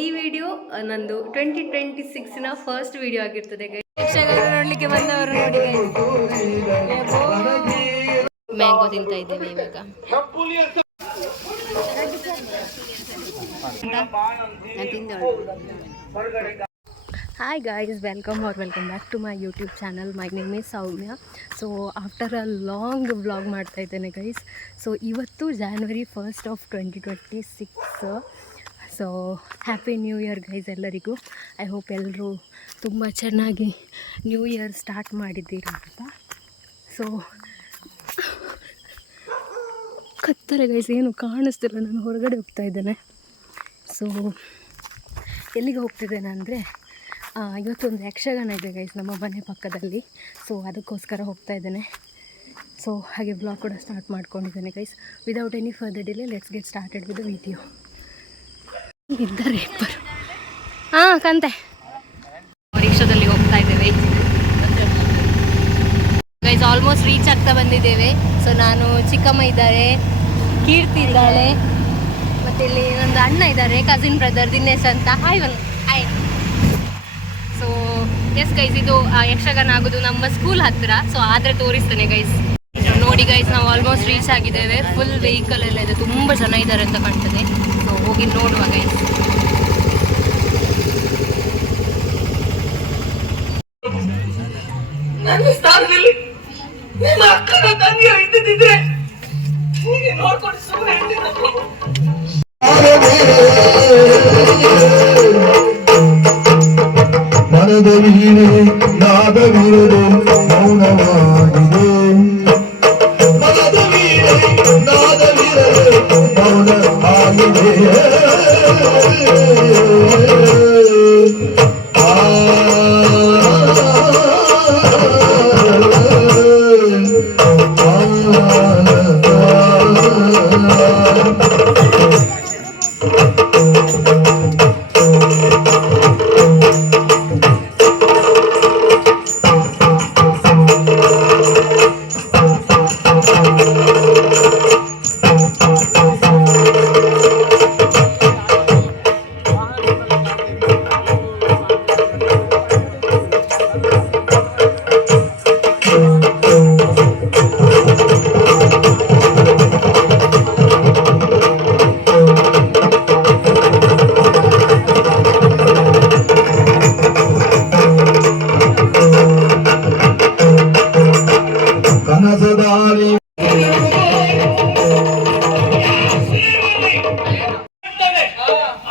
ಈ ವಿಡಿಯೋ ನಂದು 2026ನ first video ಆಗಿರ್ತದೆ ಗೈಸ್. ಯಕ್ಷಗಾನ ನೋಡ್ಲಿಕ್ಕೆ ಬಂದವರು ನೋಡಿ ಮ್ಯಾಂಗೋ ತಿಂತಾ ಇದ್ದೇವೆ ಇವಾಗ. Hi guys, welcome back to my YouTube channel. My name is Soumya. So after a long vlog ಮಾಡ್ತಾ ಇದ್ದೇನೆ ಗೈಸ್. ಸೊ ಇವತ್ತು January 1st of 2026. So happy new year guys ಎಲ್ಲರಿಗೂ. ಐ ಹೋಪ್ ಎಲ್ಲರೂ ತುಂಬ ಚೆನ್ನಾಗಿ ನ್ಯೂ ಇಯರ್ ಸ್ಟಾರ್ಟ್ ಮಾಡಿದ್ದೀರಾ ಅಂತ. So ಕತ್ತರೆ guys, ಏನು ಕಾಣಿಸ್ತಿಲ್ಲ, ನಾನು ಹೊರಗಡೆ ಹೋಗ್ತಾ ಇದ್ದೇನೆ. ಸೊ ಎಲ್ಲಿಗೆ ಹೋಗ್ತಿದ್ದೇನೆ ಅಂದರೆ ಇವತ್ತೊಂದು ಯಕ್ಷಗಾನ ಇದೆ ಗೈಸ್ ನಮ್ಮ ಮನೆ ಪಕ್ಕದಲ್ಲಿ. ಸೊ ಅದಕ್ಕೋಸ್ಕರ ಹೋಗ್ತಾ ಇದ್ದೇನೆ. ಸೊ ಹಾಗೆ ಬ್ಲಾಗ್ ಕೂಡ ಸ್ಟಾರ್ಟ್ ಮಾಡ್ಕೊಂಡಿದ್ದೇನೆ guys. Without any further delay let's get started with the video. ಇದ್ದಾರೆ ಇಬ್ಬರು. ಕಂತೆ ರಿಕ್ಷಾದಲ್ಲಿ ಹೋಗ್ತಾ ಇದ್ದೇವೆ ಗೈಸ್. ಆಲ್ಮೋಸ್ಟ್ ರೀಚ್ ಆಗ್ತಾ ಬಂದಿದ್ದೇವೆ. ಸೊ ನಾನು, ಚಿಕ್ಕಮ್ಮ ಇದ್ದಾರೆ, ಕೀರ್ತಿ ಇದ್ದಾಳೆ, ಮತ್ತು ಇಲ್ಲಿ ಒಂದು ಅಣ್ಣ ಇದ್ದಾರೆ, ಕಸಿನ್ ಬ್ರದರ್ ದಿನೇಶ್ ಅಂತ. ಹಾಯ್ ಸೊ ಎಸ್ ಗೈಸ್, ಇದು ಯಕ್ಷಗಾನ ಆಗೋದು ನಮ್ಮ ಸ್ಕೂಲ್ ಹತ್ತಿರ. ಸೊ ಆದರೆ ತೋರಿಸ್ತೇನೆ ಗೈಸ್. ನೋಡಿ ಗೈಸ್, ನಾವು ಆಲ್ಮೋಸ್ಟ್ ರೀಚ್ ಆಗಿದ್ದೇವೆ. ಫುಲ್ ವೆಹಿಕಲ್ ಎಲ್ಲ ಇದೆ, ತುಂಬ ಜನ ಇದ್ದಾರೆ ಅಂತ ಕಾಣ್ತದೆ. ಸೊ ಹೋಗಿ ನೋಡುವ ಗೈಸ್. ನನ್ನ ಸ್ಥಾನದಲ್ಲಿ ನನ್ನ ಅಕ್ಕನ ತಂಗಿ ಇದ್ದಿದ್ರೆ ನೋಡ್ಕೊಂಡು ಸುಮ್ಮನೆ ಮನದ ವೀರೆ ನಾದ ವೀರರು ಮೌನವಾಗಿದೆ. ಮನದ ವೀರೆ ನಾದ ವೀರರು ಮೌನವಾಗಿದೆ.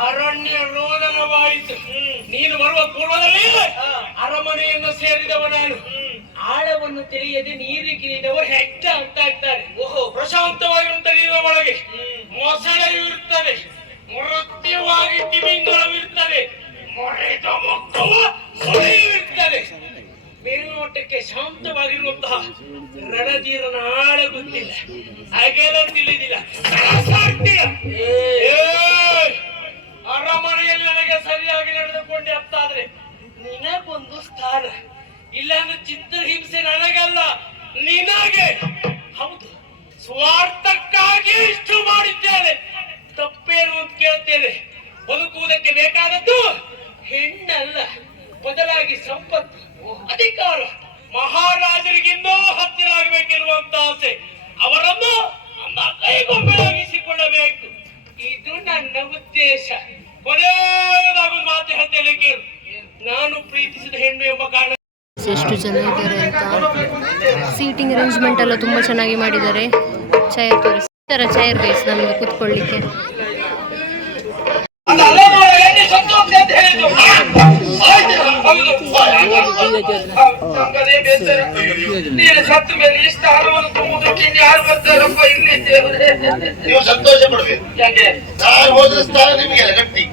ಅರಣ್ಯ ರೋದನವಾಯಿತು. ನೀನು ಬರುವ ಪೂರ್ವದಲ್ಲಿ ಅರಮನೆಯನ್ನು ಸೇರಿದವ ನಾನು. ಆಳವನ್ನು ತಿಳಿಯದೆ ನೀರಿಗಿಳಿದವ ಹೆಜ್ಜೆ ಅಂತ ಇರ್ತಾರೆ. ಓಹೋ, ಪ್ರಶಾಂತವಾಗಿರುವಂತ ನೀರಿನ ಒಳಗೆ ಮೊಸಳೆಯು ಇರ್ತದೆ, ಮೃತ್ಯವಾಗಿ ತಿಮಿಂಗಲವಿರ್ತದೆ, ಮೊರೆದ ಮಕ್ಕಳ ಮೊಳೆಯು ಇರ್ತದೆ. ಮೇಲ್ನೋಟಕ್ಕೆ ಶಾಂತವಾಗಿರುವಂತಹ ರಣಧೀರನ ಆಳ ಗೊತ್ತಿಲ್ಲ, ಅಗೆಲ ತಿಳಿದಿಲ್ಲ, ಅರಮನೆಯಲ್ಲಿ ನನಗೆ ಸರಿಯಾಗಿ ನಡೆದುಕೊಂಡೆ ಅಂತಾದ್ರೆ ನಿನಗೊಂದು ಸ್ಥಾನ. ಇಲ್ಲಾಂದ್ರೆ ಚಿತ್ರಹಿಂಸೆ ನನಗಲ್ಲ, ನಿನಗೆ. ಹೌದು, ಸ್ವಾರ್ಥಕ್ಕಾಗಿ ಇಷ್ಟು ಮಾಡಿದ್ದೇನೆ. ತಪ್ಪೇನು ಅಂತ ಕೇಳ್ತೇನೆ. ಬದುಕುವುದಕ್ಕೆ ಬೇಕಾದದ್ದು ಹೆಣ್ಣಲ್ಲ, ಬದಲಾಗಿ ಸಂಪತ್ತು, ಅಧಿಕಾರ. ಮಹಾರಾಜರಿಗಿನ್ನೂ ಹತ್ತಿರ ಆಗಬೇಕೆನ್ನುವಂತ ಆಸೆ. ಅವರನ್ನು ನಮ್ಮ ಕೈಗೊಂಬೆಯಾಗಿಸಿಕೊಳ್ಳಬೇಕು. ಇದು ನನ್ನ ಉದ್ದೇಶ. ಕೊನೆಯದಾಗೊಂದು ಮಾತು ಹೇಳ್ತೇನೆ ಕೇಳು. ನಾನು ಪ್ರೀತಿಸಿದ ಹೆಣ್ಣು ಎಂಬ ಕಾರಣ. ಎಷ್ಟು ಜನ ಇದ್ದಾರೆ ಅಂತ. ಸೀಟಿಂಗ್ ಅರೇಂಜ್ಮೆಂಟ್ ಎಲ್ಲ ತುಂಬ ಚೆನ್ನಾಗಿ ಮಾಡಿದ್ದಾರೆ. ಚೇರ್ ತೋರಿಸ್ತಾರೆ, ಚೇರ್ ಗೈಸ್ ನಮಗೆ ಕೂತ್ಕೊಳ್ಳಿಕ್ಕೆ. ನೀವು ಸಂತೋಷ ಪಡ್ಬೇಕು. ನಾನು ಹೋದ್ರೆ ಸ್ಥಾನ ನಿಮಗೆ ಗಟ್ಟಿ.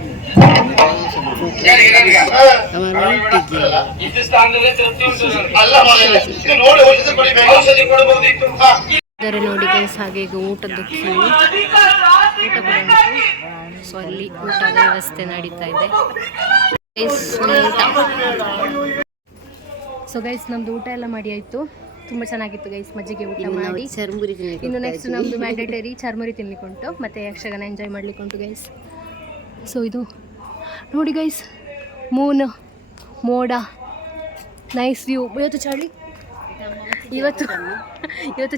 ಇದು ಸ್ಥಾನದಲ್ಲೇ ತೃಪ್ತಿ ಉಂಟು. ಅಲ್ಲ ನೋಡಿ ಔಷಧಿ ಕೊಡಬೇಕು, ಔಷಧಿ ಕೊಡಬಹುದಿತ್ತು. ನೋಡಿ ಗೈಸ್, ಹಾಗೆ ಈಗ ಊಟದ ಕ್ಯೂ, ಊಟ ಕೂಡ ಉಂಟು. ಸೊ ಅಲ್ಲಿ ಊಟದ ವ್ಯವಸ್ಥೆ ನಡೀತಾ ಇದೆ. ಸೊ ಗೈಸ್, ನಮ್ದು ಊಟ ಎಲ್ಲ ಮಾಡಿ ಆಯಿತು. ತುಂಬ ಚೆನ್ನಾಗಿತ್ತು ಗೈಸ್, ಮಜ್ಜಿಗೆ ಊಟ ಮಾಡಿ. ಇನ್ನು ನೆಕ್ಸ್ಟ್ ನಮ್ಮದು ಮ್ಯಾಂಡೇಟರಿ ಚರ್ಮುರಿ ತಿನ್ಲಿಕ್ಕುಂಟು, ಮತ್ತು ಯಕ್ಷಗಾನ ಎಂಜಾಯ್ ಮಾಡಲಿಕ್ಕುಂಟು ಗೈಸ್. ಸೊ ಇದು ನೋಡಿ ಗೈಸ್, ಮೂನ್, ಮೋಡ, ನೈಸ್ ವ್ಯೂ. ಇವತ್ತು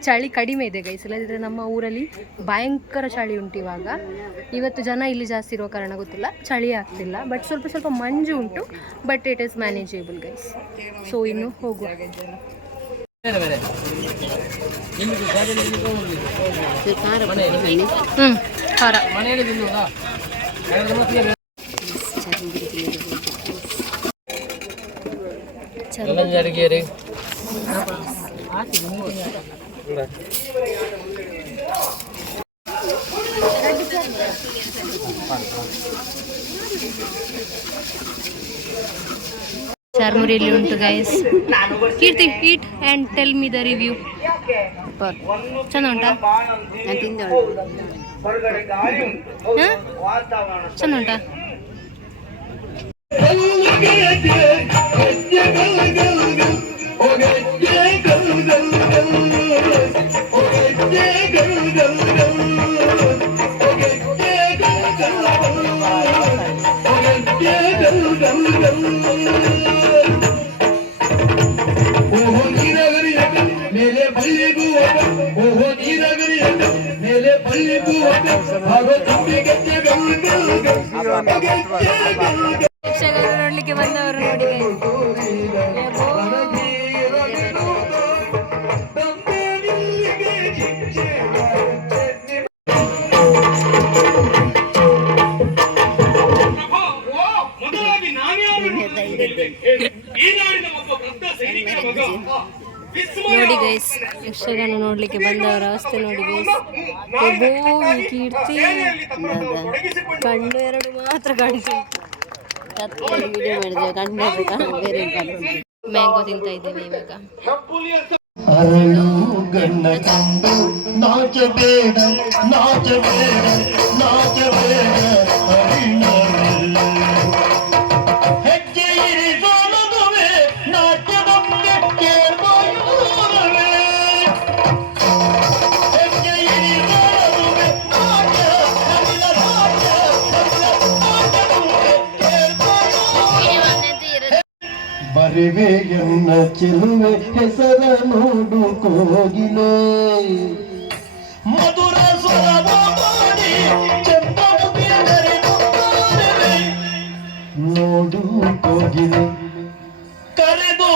ಚಳಿ ಕಡಿಮೆ ಇದೆ ಗೈಸ್, ಇಲ್ಲದಿದ್ದರೆ ನಮ್ಮ ಊರಲ್ಲಿ ಭಯಂಕರ ಚಳಿ ಉಂಟು ಇವಾಗ. ಇವತ್ತು ಜನ ಇಲ್ಲಿ ಜಾಸ್ತಿ ಇರೋ ಕಾರಣ ಗೊತ್ತಿಲ್ಲ, ಚಳಿ ಆಗ್ತಿಲ್ಲ, ಬಟ್ ಸ್ವಲ್ಪ ಸ್ವಲ್ಪ ಮಂಜು ಉಂಟು, but it is manageable guys. So ಇನ್ನು ಹೋಗುವ. ಖಾರ ಚಾರ್ಮುರಿಯಲ್ಲಿ ಉಂಟು guys. Keerthi, eat and tell me the review. ಚೆಂದ ಉಂಟಾ? ಚೆಂದ ಉಂಟಾ? ಯಕ್ಷಗಾನ ನೋಡ್ಲಿಕ್ಕೆ ಬಂದವರು ನೋಡಿ. ನೋಡಿ ಗೈಸ್, ಯಕ್ಷಗಾನ ನೋಡ್ಲಿಕ್ಕೆ ಬಂದವರ ಅವಸ್ಥೆ ನೋಡಿ ಗೈಸ್. ಕೀರ್ತಿ ಕಣ್ಣು 2 ಮಾತ್ರ ಕಾಣಿಸಿ ಮ್ಯಾಂಗೋ ತಿಂತಾ ಇದ್ದೇವೆ ಇವಾಗ. ಅರಳು ಗಣ್ಣ ಕಂಡು ನಾಚಬೇಡ ನಾಚಬೇಡ ನಾಚಬೇಡ ಹೆಜ್ಜೆ ಇರಿಸೋಲದುವೆ ನಾಟ್ಯದೊಮ್ಮೆ ಕೇಳ್ಬೋಯುರವೇ ಹೆಜ್ಜೆ ಇರಿಸೋಲದುವೆ ನಾಟ್ಯ ಅನಿಲ ನಾಟ್ಯ ನಾಟ್ಯದೊಮ್ಮೆ ಕೇಳ್ಬೋಯುರವೇ ಬರಿವೆ ಎನ್ನ ಚೆಲುವೆ ಹೆಸರ ನೋಡು ಕೋಗಿಲೆ ಮಧುರ ಸ್ವರವ ಮಾಡಿ ಚೆಂದವು ಬಿಡರೆ ನೋಡು ಕೋಗಿಲೆ ಕರೆದು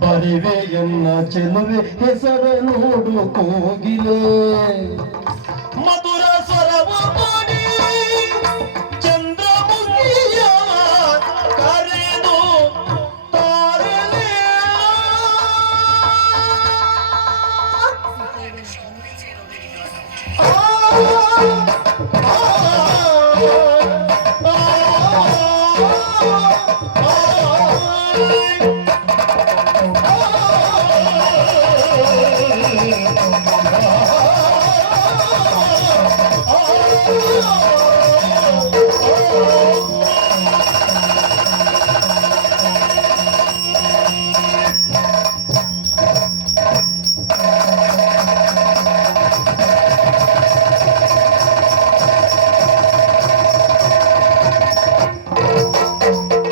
ಬರಿವೆ ಎನ್ನ ಚೆಲುವೆ ಹೆಸರ ನೋಡು ಕೋಗಿಲೆ ಮಧುರ ಸ್ವರವ ಮಾಡಿ ಚಂದ್ರಮುಖಿಯ ಕರೆದು ತಾರಲೆ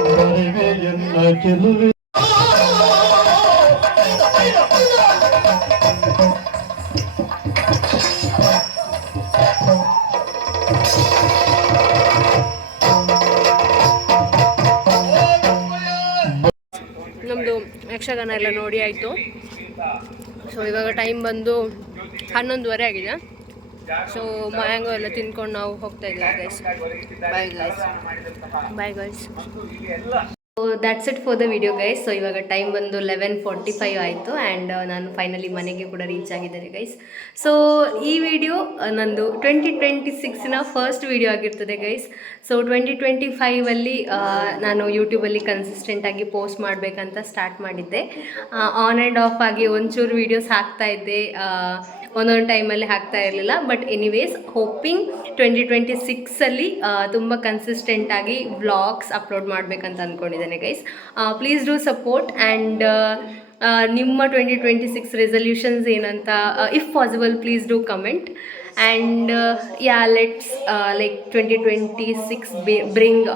ಬರಿವೆ ಎನ್ನ ಚೆಲುವೆ ನಮ್ಮದು ಯಕ್ಷಗಾನ ಎಲ್ಲ ನೋಡಿ ಆಯಿತು. ಸೊ ಇವಾಗ ಟೈಮ್ ಬಂದು 11:30 ಆಗಿದೆ. ಸೊ ಮ್ಯಾಂಗೋ ಎಲ್ಲ ತಿನ್ಕೊಂಡು ನಾವು ಹೋಗ್ತಾ ಇದ್ದೀವಿ guys. Bye guys. Bye guys. So that's it for the video guys. So ಇವಾಗ ಟೈಮ್ ಬಂದು 11:45 ಆಯಿತು ಆ್ಯಂಡ್ ನಾನು ಫೈನಲಿ ಮನೆಗೆ ಕೂಡ ರೀಚ್ ಆಗಿದ್ದೇನೆ ಗೈಸ್. ಸೊ ಈ ವಿಡಿಯೋ ನಂದು 2026ನ ಫಸ್ಟ್ ವಿಡಿಯೋ ಆಗಿರ್ತದೆ ಗೈಸ್. ಸೊ 2025ಅಲ್ಲಿ ನಾನು ಯೂಟ್ಯೂಬಲ್ಲಿ ಕನ್ಸಿಸ್ಟೆಂಟಾಗಿ ಪೋಸ್ಟ್ ಮಾಡಬೇಕಂತ ಸ್ಟಾರ್ಟ್ ಮಾಡಿದ್ದೆ. ಆನ್ ಆ್ಯಂಡ್ ಆಫ್ ಆಗಿ ಒಂಚೂರು ವೀಡಿಯೋಸ್ ಹಾಕ್ತಾ ಇದ್ದೆ, ಒಂದೊಂದು ಟೈಮಲ್ಲಿ ಹಾಕ್ತಾ ಇರಲಿಲ್ಲ. ಬಟ್ ಎನಿವೇಸ್ ಹೋಪಿಂಗ್ 2026ಅಲ್ಲಿ ತುಂಬ ಕನ್ಸಿಸ್ಟೆಂಟಾಗಿ ವ್ಲಾಗ್ಸ್ ಅಪ್ಲೋಡ್ ಮಾಡಬೇಕಂತ ಅಂದ್ಕೊಂಡಿದ್ದೇನೆ guys. Please do support and ನಿಮ್ಮ 2026 ರೆಸಲ್ಯೂಷನ್ಸ್ ಏನಂತ if possible please do comment. And ya let's like 2026 bring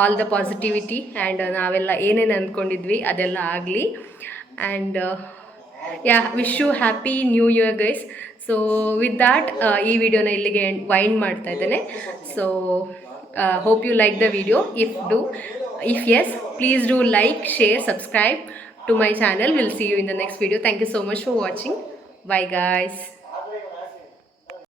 all the positivity and ನಾವೆಲ್ಲ ಏನೇನು ಅಂದ್ಕೊಂಡಿದ್ವಿ ಅದೆಲ್ಲ ಆಗಲಿ. And ya wish you happy new year guys. So with that ಈ ವಿಡಿಯೋನ ಇಲ್ಲಿಗೆ ವೈಂಡ್ ಮಾಡ್ತಾ ಇದ್ದೇನೆ. So hope you like the video. If yes, please do like, share, subscribe to my channel. We'll see you in the next video. Thank you so much for watching. Bye guys.